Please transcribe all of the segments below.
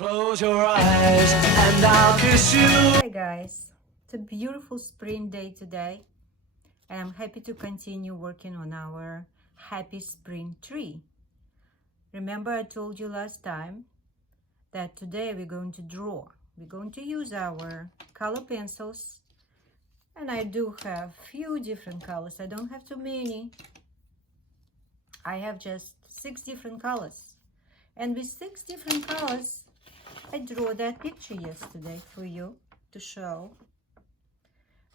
Close your eyes and I'll kiss you. Hi guys, it's a beautiful spring day today and I'm happy to continue working on our happy spring tree. Remember I told you last time that today we're going to draw. We're going to use our color pencils and I do have few different colors. I don't have too many. I have just 6 different colors, and with 6 different colors I drew that picture yesterday for you to show.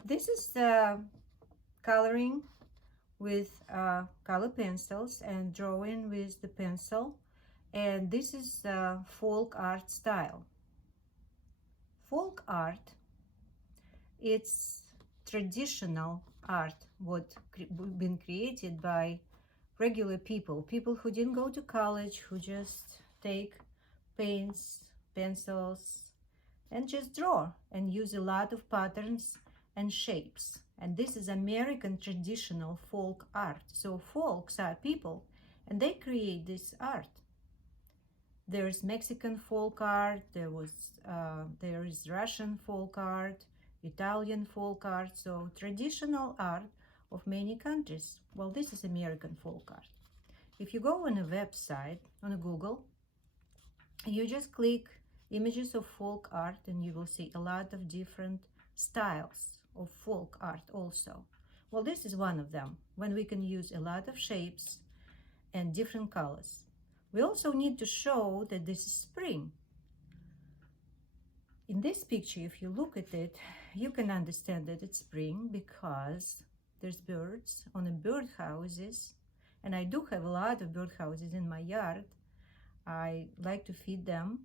This is coloring with color pencils and drawing with the pencil, and this is folk art style. Folk art, it's traditional art what been created by regular people who didn't go to college, who just take paints, pencils, and just draw and use a lot of patterns and shapes. And this is American traditional folk art. So folks are people and they create this art. There's Mexican folk art, there is Russian folk art, Italian folk art, so traditional art of many countries. Well, this is American folk art. If you go on a website, on a Google, you just click images of folk art and you will see a lot of different styles of folk art also. Well, this is one of them, when we can use a lot of shapes and different colors. We also need to show that this is spring. In this picture, if you look at it, you can understand that it's spring because there's birds on the bird houses, and I do have a lot of bird houses in my yard. I like to feed them.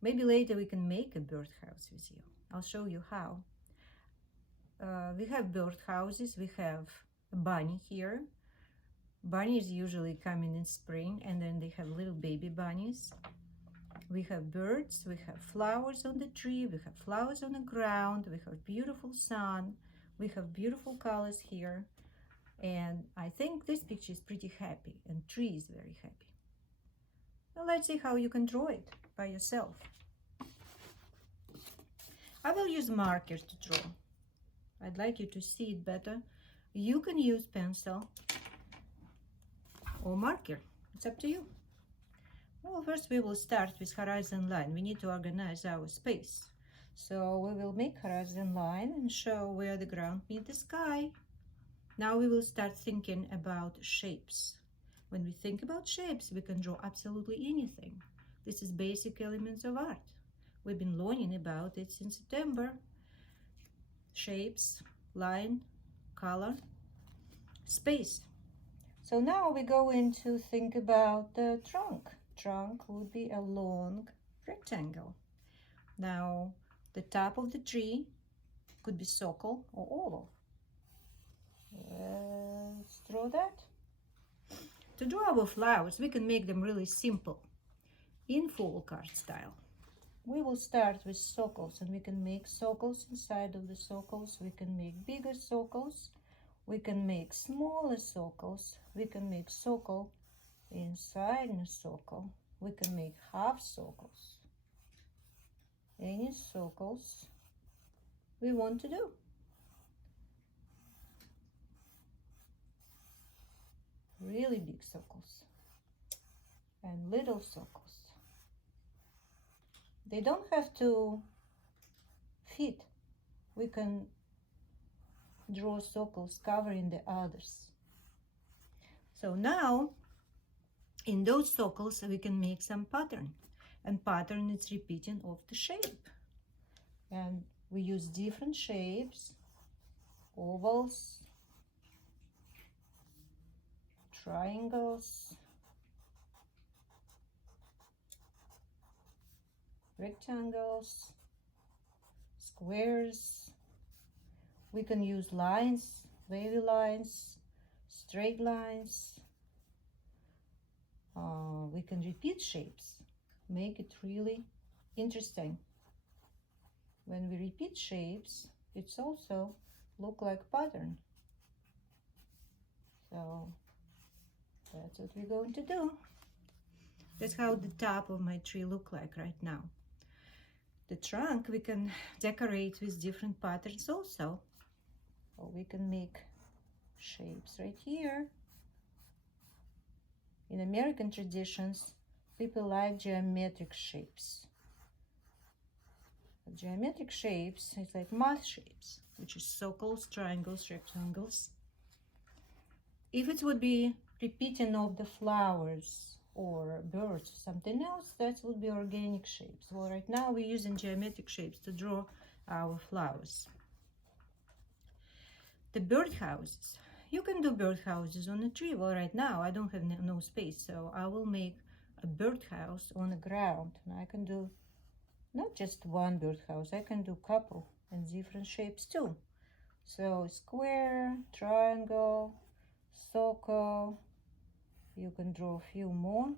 Maybe later we can make a birdhouse with you. I'll show you how. We have birdhouses. We have a bunny here. Bunnies usually coming in spring, and then they have little baby bunnies. We have birds. We have flowers on the tree. We have flowers on the ground. We have beautiful sun. We have beautiful colors here. And I think this picture is pretty happy, and tree is very happy. Well, let's see how you can draw it by yourself. I will use marker to draw. I'd like you to see it better. You can use pencil or marker. It's up to you. Well, first we will start with horizon line. We need to organize our space. So we will make horizon line and show where the ground meets the sky. Now we will start thinking about shapes. When we think about shapes, we can draw absolutely anything. This is basic elements of art. We've been learning about it since September. Shapes, line, color, space. So now we go into think about the trunk. Trunk would be a long rectangle. Now the top of the tree could be circle or oval. Let's draw that. To draw our flowers, we can make them really simple in folk art style. We will start with circles, and we can make circles inside of the circles. We can make bigger circles. We can make smaller circles. We can make circle inside a circle. We can make half circles. Any circles we want to do. Really big circles and little circles. They don't have to fit. We can draw circles covering the others. So now in those circles we can make some pattern, and pattern is repeating of the shape, and we use different shapes: ovals, triangles, rectangles, squares. We can use lines, wavy lines, straight lines. We can repeat shapes, make it really interesting. When we repeat shapes, it's also look like pattern. So that's what we're going to do. That's how the top of my tree look like right now. The trunk we can decorate with different patterns also. Or we can make shapes right here. In American traditions, people like geometric shapes. Geometric shapes is like math shapes, which is circles, triangles, rectangles. If it would be repeating of the flowers or birds or something else, that would be organic shapes. Well, right now we're using geometric shapes to draw our flowers. The birdhouses. You can do birdhouses on a tree. Well, right now I don't have no space, so I will make a birdhouse on the ground. And I can do not just one birdhouse, I can do couple and different shapes too. So square, triangle, circle. You can draw a few more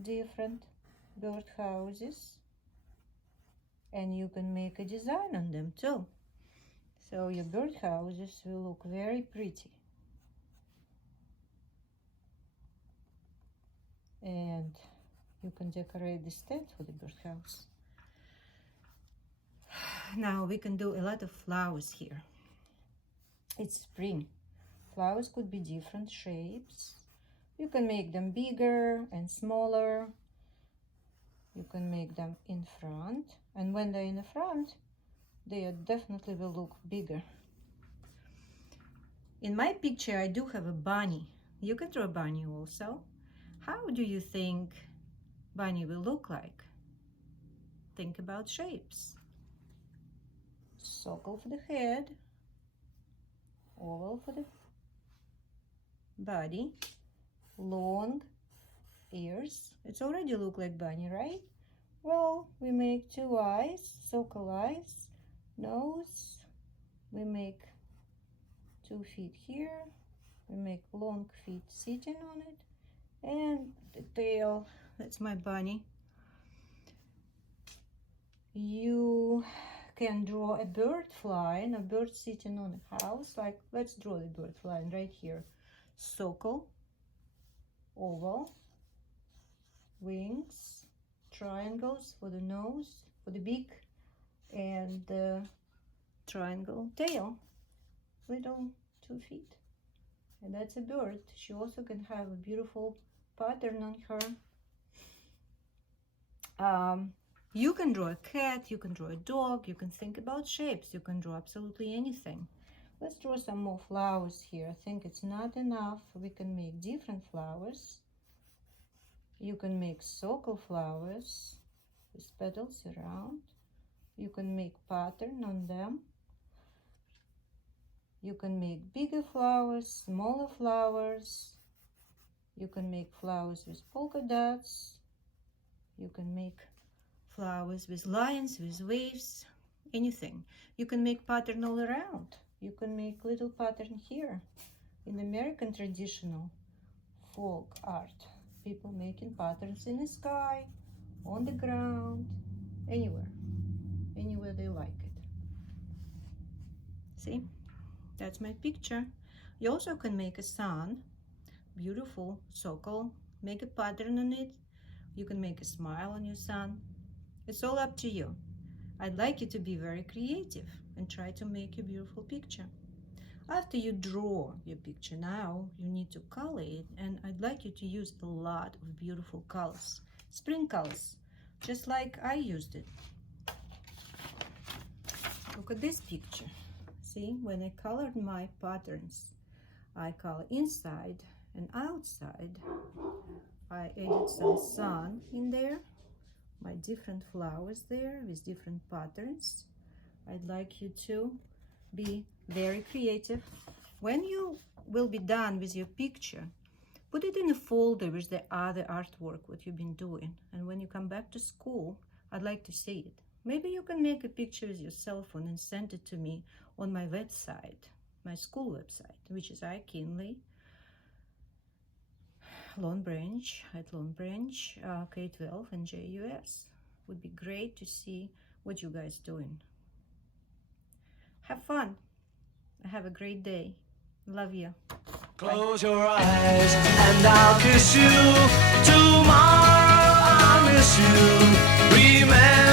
different birdhouses, and you can make a design on them too. So your birdhouses will look very pretty. And you can decorate the stand for the birdhouse. Now we can do a lot of flowers here. It's spring. Flowers could be different shapes. You can make them bigger and smaller. You can make them in front. And when they're in the front, they definitely will look bigger. In my picture, I do have a bunny. You can draw a bunny also. How do you think bunny will look like? Think about shapes. Circle for the head, oval for the body, long ears. It's already look like bunny, right? Well, we make two eyes, circle eyes, nose. We make 2 feet here. We make long feet sitting on it, and the tail. That's my bunny. You can draw a bird flying, a bird sitting on a house. Like, let's draw the bird flying right here. Circle, oval, wings, triangles for the nose, for the beak, and the triangle tail, little 2 feet. And that's a bird. She also can have a beautiful pattern on her. You can draw a cat, you can draw a dog, you can think about shapes, you can draw absolutely anything. Let's draw some more flowers here. I think it's not enough. We can make different flowers. You can make circle flowers with petals around. You can make pattern on them. You can make bigger flowers, smaller flowers. You can make flowers with polka dots. You can make flowers with lines, with waves, anything. You can make pattern all around. You can make little pattern here. In American traditional folk art, people making patterns in the sky, on the ground, anywhere they like it. See, that's my picture. You also can make a sun, beautiful circle, make a pattern on it. You can make a smile on your sun. It's all up to you. I'd like you to be very creative and try to make a beautiful picture. After you draw your picture, now you need to color it, and I'd like you to use a lot of beautiful colors, spring colors, just like I used it. Look at this picture. See, when I colored my patterns, I color inside and outside. I added some sun in there, my different flowers there with different patterns. I'd like you to be very creative. When you will be done with your picture, put it in a folder with the other artwork, what you've been doing. And when you come back to school, I'd like to see it. Maybe you can make a picture with your cell phone and send it to me on my website, my school website, which is iKinley, Long Branch, at Long Branch, K-12 and JUS. Would be great to see what you guys doing. Have fun. Have a great day. Love you. Close your eyes and I'll kiss you. Tomorrow I'll miss you. Remember